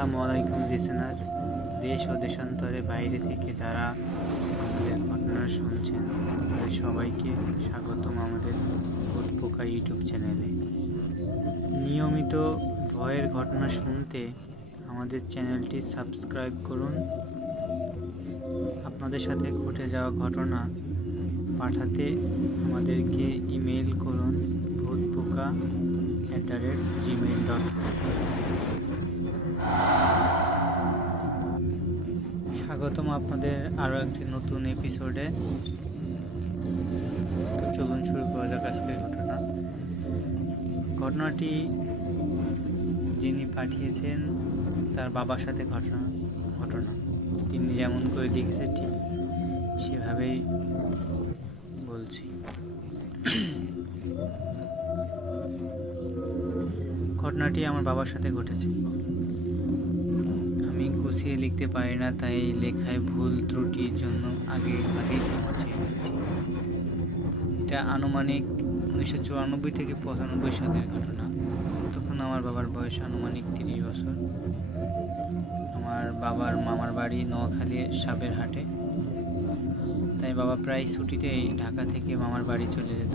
আসসালামু আলাইকুম লিসেনার। দেশ ও দেশান্তরে বাইরে থেকে যারা আমাদের ঘটনা শুনছেন তাদের সবাইকে স্বাগতম আমাদের ভূতপোকা ইউটিউব চ্যানেলে। নিয়মিত ভয়ের ঘটনা শুনতে আমাদের চ্যানেলটি সাবস্ক্রাইব করুন। আপনাদের সাথে ঘটে যাওয়া ঘটনা পাঠাতে আমাদেরকে ইমেল করুন bhutpoka@gmail.com। স্বাগতম আপনাদের আরও একটি নতুন এপিসোডে। তো চলুন শুরু করা যাক আজকের ঘটনাটি যিনি পাঠিয়েছেন তার বাবার সাথে ঘটনা তিনি যেমন করে লিখেছে ঠিক সেভাবেই বলছি। ঘটনাটি আমার বাবার সাথে ঘটেছে। আমি গুছিয়ে লিখতে পারি না, তাই লেখায় ভুল ত্রুটির জন্য আগে ক্ষমা চেয়ে নিচ্ছি। এটা আনুমানিক 1994 থেকে 95 সালের ঘটনা। তখন আমার বাবার বয়স আনুমানিক 30 বছর। আমার বাবার মামার বাড়ি নোয়াখালীর সাবের হাটে, তাই বাবা প্রায় ছুটিতেই ঢাকা থেকে মামার বাড়ি চলে যেত।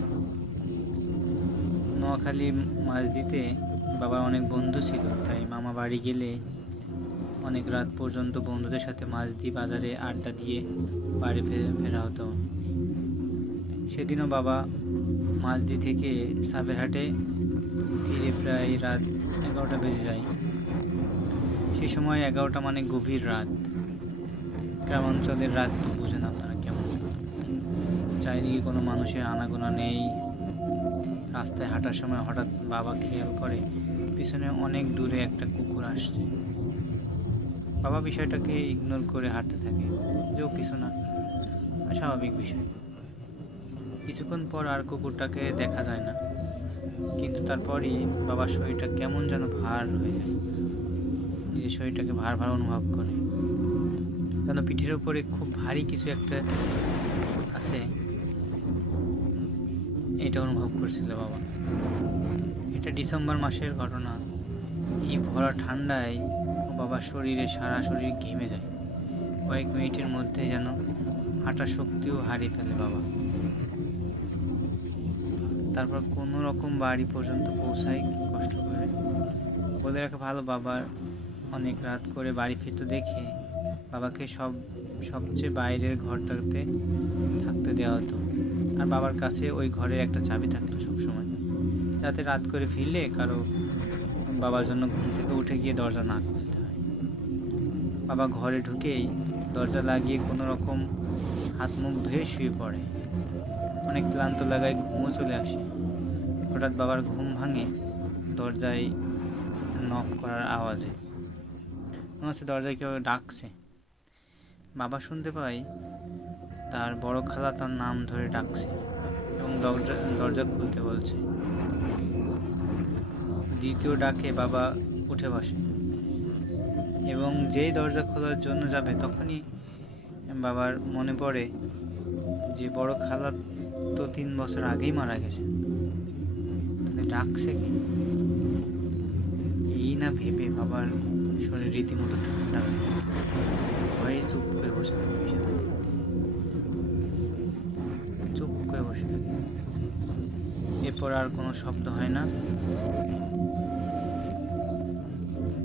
নোয়াখালী মাছ দিতে বাবার অনেক বন্ধু ছিল, তাই মামা বাড়ি গেলে অনেক রাত পর্যন্ত বন্ধুদের সাথে মাছ দিয়ে বাজারে আড্ডা দিয়ে বাড়ি ফেরা হতো। সেদিনও বাবা মাছদি থেকে সাবেরহাটে ফিরে প্রায় রাত 11টা বেজে যায়। সেই সময় 11টা মানে গভীর রাত। গ্রামাঞ্চলের রাত তো বুঝেন আপনারা কেমন। চারিদিকে কোনো মানুষের আনাগোনা নেই। রাস্তায় হাঁটার সময় হঠাৎ বাবা খেয়াল করে পিছনে অনেক দূরে একটা কুকুর আসছে। বাবা বিষয়টাকে ইগনোর করে হাঁটতে থাকে, যেও কিছু না, স্বাভাবিক বিষয়। কিছুক্ষণ পর আর কুকুরটাকে দেখা যায় না, কিন্তু তারপরই বাবার শরীরটা কেমন যেন ভার হয়ে যায়। নিজের শরীরটাকে ভার ভার অনুভব করে, যেন পিঠের উপরে খুব ভারী কিছু একটা আছে, এটা অনুভব করছিল বাবা। এটা ডিসেম্বর মাসের ঘটনা। এই ভরা ঠান্ডায় বাবার শরীরে সারা শরীর ঘেমে যায়। কয়েক মিনিটের মধ্যে যেন হাঁটার শক্তিও হারিয়ে ফেলে বাবা। তারপর কোনো রকম বাড়ি পর্যন্ত পৌঁছাই কষ্ট করে। বলে রাখা ভালো, বাবার অনেক রাত করে বাড়ি ফিরতে দেখে বাবাকে সবচেয়ে বাইরের ঘরটাতে থাকতে দেওয়া হতো। আর বাবার কাছে ওই ঘরের একটা চাবি থাকতো সবসময়, যাতে রাত করে ফিরলে কারো বাবার জন্য ঘুম থেকে উঠে গিয়ে দরজা না খুলতে হয়। বাবা ঘরে ঢুকেই দরজা লাগিয়ে কোনো রকম হাত মুখ ধুয়ে শুয়ে পড়ে। অনেক ক্লান্ত লাগায় ঘুমও চলে আসে। হঠাৎ বাবার ঘুম ভাঙে দরজায় নক করার আওয়াজে। মনে হচ্ছে দরজায় কেউ ডাকছে। বাবা শুনতে পায় তার বড় খালা তার নাম ধরে ডাকছে এবং দরজা খুলতে বলছে। দ্বিতীয় ডাকে বাবা উঠে বসে এবং যেই দরজা খোলার জন্য যাবে তখনই বাবার মনে পড়ে যে বড় খালা তো 3 বছর আগেই মারা গেছে, তাহলে ডাকছে কি? এই না ভেবে বাবার শরীর রীতিমতো ঠান্ডা হয়ে যায়। ভয়ে চুপ করে বসে থাকে, চুপ করে বসে থাকে। এরপর আর কোনো শব্দ হয় না।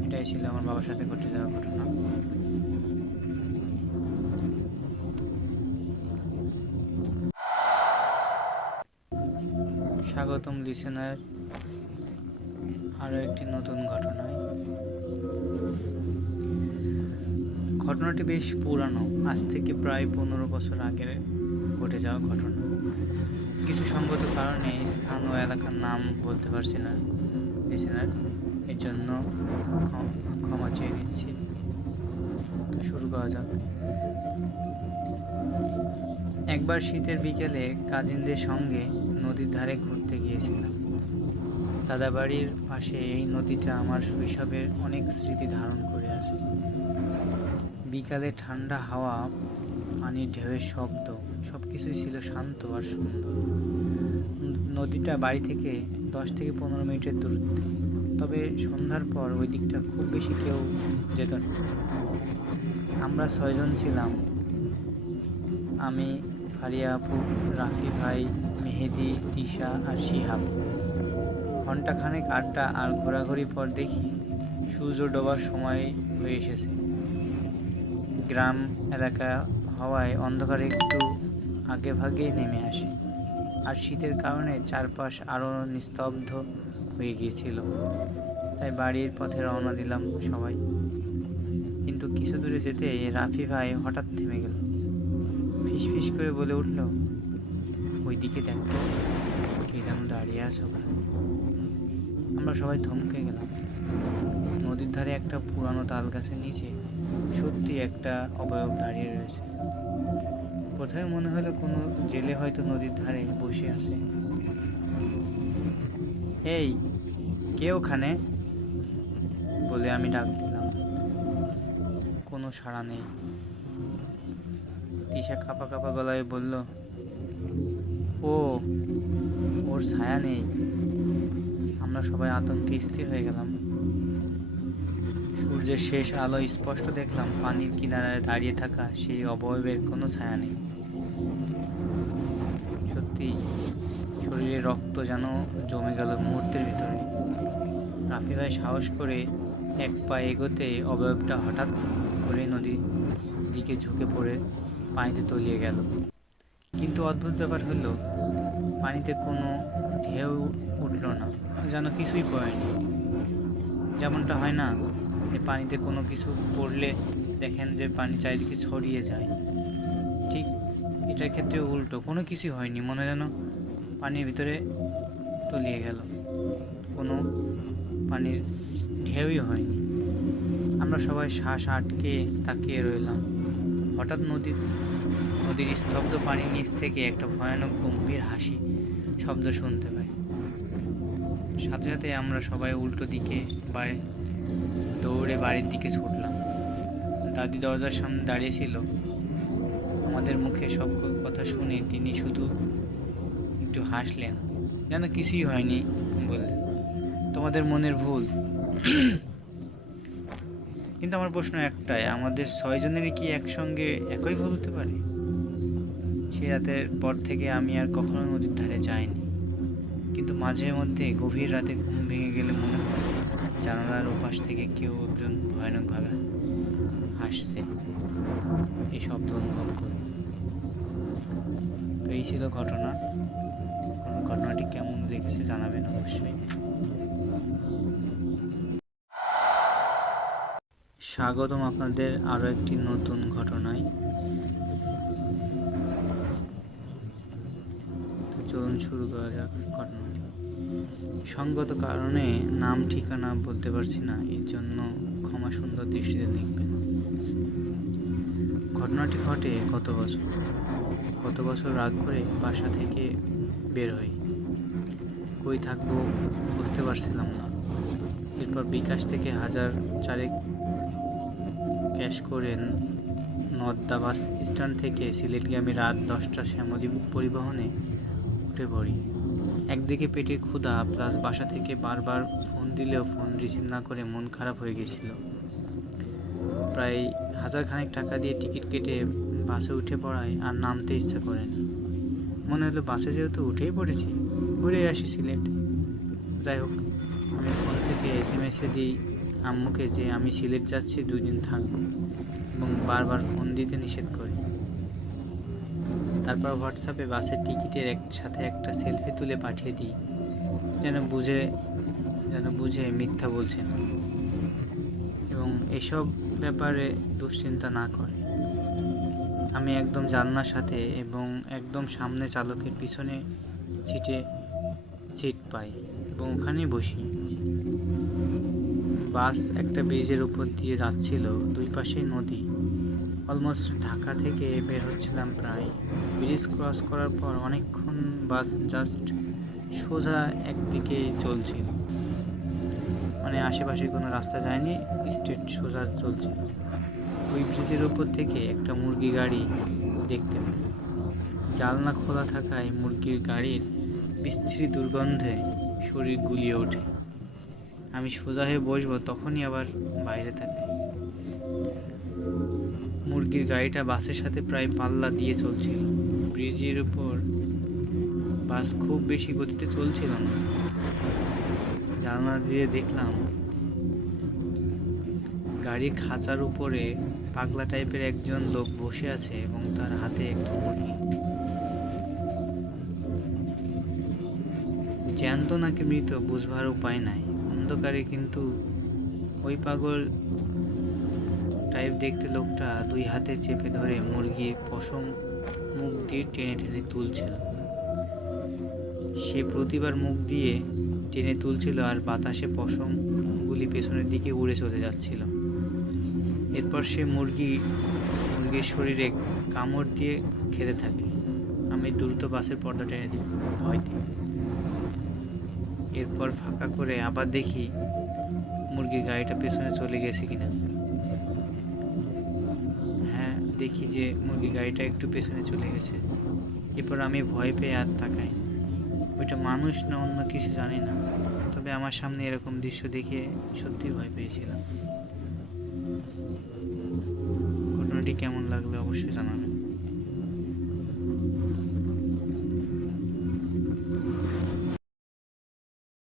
এটাই ছিল আমার বাবার সাথে ঘটে যাওয়া ঘটনা। স্বাগতম লিসেনার আরও একটি নতুন ঘটনায়। ঘটনাটি বেশ পুরানো, আজ থেকে প্রায় 15 বছর আগে ঘটে যাওয়া ঘটনা। কিছু সঙ্গত কারণে স্থান ও এলাকার নাম বলতে পারছি না লিসেনার, এর জন্য ক্ষমা চেয়ে নিচ্ছি। তো শুরু করা যাক। একবার শীতের বিকেলে কাজিনদের সঙ্গে নদীর ধারে ঘুরতে গিয়েছিলাম। দাদাবাড়ির পাশে এই নদীটা আমার শৈশবের অনেক স্মৃতি ধারণ করে আছে। বিকালে ঠান্ডা হাওয়া, পানির ঢেউয়ের শব্দ, সব কিছুই ছিল শান্ত আর সুন্দর। নদীটা বাড়ি থেকে 10 থেকে 15 মিনিটের দূরত্বে, তবে সন্ধ্যার পর ওই দিকটা খুব বেশি কেউ যেত না। আমরা 6 জন ছিলাম, আমি, ফারিয়া আপু, রাফি ভাই, মেহেদি, তিশা আর শিহাব। ঘন্টাখানেক আড্ডা আর ঘোরাঘুরি পর দেখি সূর্য ডোবার সময় হয়ে এসেছে। গ্রাম এলাকা হওয়ায় অন্ধকার একটু আগে ভাগে নেমে আসে, আর শীতের কারণে চারপাশ আরও নিস্তব্ধ হয়ে গিয়েছিল। তাই বাড়ির পথে রওনা দিলাম সবাই। কিন্তু কিছু দূরে যেতে রাফি ভাই হঠাৎ থেমে গেল, ফিসফিস করে বলে উঠল, ওইদিকে দেখো, কে যেন দাঁড়িয়ে আছে ওখানে। আমরা সবাই থমকে গেলাম। নদীর ধারে একটা পুরানো তাল গাছের নিচে সত্যি একটা অবয়ব দাঁড়িয়ে রয়েছে। প্রথমে মনে হলো কোনো জেলে হয়তো নদীর ধারে বসে আছে। এই, কে ওখানে বলে আমি ডাক দিলাম, কোনো সাড়া নেই। তিশা কাঁপা কাঁপা গলায় বলল, ও, ওর ছায়া নেই। আমরা সবাই আতঙ্কে স্থির হয়ে গেলাম। সূর্যের শেষ আলো স্পষ্ট দেখলাম পানির কিনারায় দাঁড়িয়ে থাকা সেই অবয়বের কোনো ছায়া নেই। সত্যি শরীরে রক্ত যেন জমে গেল মুহূর্তের ভিতরে। রাফি ভাই সাহস করে এক পা এগোতে অবয়বটা হঠাৎ করে নদীর দিকে ঝুঁকে পড়ে পানিতে তলিয়ে গেল। কিন্তু অদ্ভুত ব্যাপার হলো, পানিতে কোনো ঢেউ উঠল না, যেন কিছুই পড়েনি। যেমনটা হয় না, এই পানিতে কোনো কিছু পড়লে দেখেন যে পানি চারিদিকে ছড়িয়ে যায়, ঠিক এটার ক্ষেত্রে উল্টো, কোনো কিছুই হয়নি, মনে যেন পানির ভিতরে তলিয়ে গেল, কোনো পানির ঢেউই হয়নি। আমরা সবাই শ্বাস আটকে তাকিয়ে রইলাম। হঠাৎ নদীর স্তব্ধ পানির নিচ থেকে একটা ভয়ানক গম্ভীর হাসি শব্দ শুনতে পাই। সাথে সাথে আমরা সবাই উল্টো দিকে দৌড়ে বাড়ির দিকে ছুটলাম। দাদি দরজার সামনে দাঁড়িয়ে ছিল। আমাদের মুখে সব কথা শুনে তিনি শুধু একটু হাসলেন, যেন কিছুই হয়নি, বললেন, তোমাদের মনের ভুল। কিন্তু আমার প্রশ্ন একটাই, আমাদের 6 জনেরই কি একসঙ্গে একই ভুল হতে পারে? সে রাতের পর থেকে আমি আর কখনো নদীর ধারে যাইনি, কিন্তু মাঝে মধ্যে গভীর রাতে ঘুম ভেঙে গেলে মনে হয় জানালার ওপাশ থেকে কেউ একজন ভয়ানকভাবে হাসছে, এই শব্দ অনুভব করি। তো এই ছিল ঘটনা। ঘটনাটি কেমন লেগেছে জানাবেন অবশ্যই। স্বাগতম আপনাদের আরও একটি নতুন ঘটনায়। তো চলুন শুরু করা যাক ঘটনাটি। সঙ্গত কারণে নাম ঠিকানা বলতে পারছি না, এর জন্য ক্ষমা সুন্দর দৃষ্টিতে দেখবেন। ঘটনাটি ঘটে গত বছর রাত করে বাসা থেকে বের হই। কই থাকবো বুঝতে পারছিলাম না। এরপর বিকাশ থেকে 1000 ক্যাশ করে নদ্দা বাস স্ট্যান্ড থেকে সিলেটগামী রাত 10টা শ্যামলী পরিবহনে উঠে পড়ি। একদিকে পেটের ক্ষুধা প্লাস বাসা থেকে বারবার ফোন দিলেও ফোন রিসিভ না করে মন খারাপ হয়ে গেছিল। প্রায় 1000 খানেক টাকা দিয়ে টিকিট কেটে বাসে উঠে পড়ায় আর নামতে ইচ্ছা করেনি। মনে হলো বাসে যেহেতু উঠেই পড়েছি, ঘুরে আসি সিলেট। যাই হোক, আমি ফোন থেকে SMS দিই আম্মুকে যে আমি সিলেট যাচ্ছি, 2 দিন থাকবো, এবং বারবার ফোন দিতে নিষেধ করি। তারপর হোয়াটসঅ্যাপে বাসের টিকিটের সাথে একটা সেলফি তুলে পাঠিয়ে দিই, যেন বুঝে মিথ্যা বলছেন এবং এসব ব্যাপারে দুশ্চিন্তা না করে। আমি একদম জানলার সাথে এবং একদম সামনে চালকের পিছনে সিট পাই এবং ওখানেই বসি। বাস একটা ব্রিজের উপর দিয়ে যাচ্ছিল, দুই পাশেই নদী। অলমোস্ট ঢাকা থেকে বের হচ্ছিলাম প্রায়। ব্রিজ ক্রস করার পর অনেকক্ষণ বাস জাস্ট সোজা একদিকে চলছিল, মানে আশেপাশে কোনো রাস্তা যায়নি, স্ট্রেট সোজা চলছিল। ওই ব্রিজের উপর থেকে একটা মুরগি গাড়ি দেখতে পাই। জানলা খোলা থাকায় মুরগির গাড়ির বিশ্রী দুর্গন্ধে শরীর গুলিয়ে ওঠে। আমি সোজা হয়ে বসবো, তখনই আবার বাইরে তাকাই। মুরগির গাড়িটা বাসের সাথে প্রায় পাল্লা দিয়ে চলছিল। ব্রিজের উপর বাস খুব বেশি গতিতে চলছিল না। জানলা দিয়ে দেখলাম গাড়ির খাঁচার উপরে পাগলা টাইপের একজন লোক বসে আছে এবং তার হাতে একটা মুরগি। জ্যান্ত নাকি মৃত বুঝবার উপায় নাই অন্ধকারে, কিন্তু ওই পাগল টাইপ দেখতে লোকটা দুই হাতে চেপে ধরে মুরগির পশম মুখ দিয়ে টেনে টেনে তুলছিল। সে প্রতিবার মুখ দিয়ে টেনে তুলছিল আর বাতাসে পশমগুলি পেছনের দিকে উড়ে চলে যাচ্ছিল। এরপর সে মুরগির শরীরে কামড় দিয়ে খেতে থাকে। আমি দ্রুত বাসের পর্দা টেনে দিই ভয়তে। এরপর ফাঁকা করে আবার দেখি মুরগির গাড়িটা পেছনে চলে গেছে কিনা। হ্যাঁ, দেখি যে মুরগির গাড়িটা একটু পেছনে চলে গেছে। এরপর আমি ভয় পেয়ে আর তাকাই। ওইটা মানুষ না অন্য কিছু জানি না, তবে আমার সামনে এরকম দৃশ্য দেখে সত্যি ভয় পেয়েছিলাম। ঘটনাটি কেমন লাগলো অবশ্যই জানাবেন।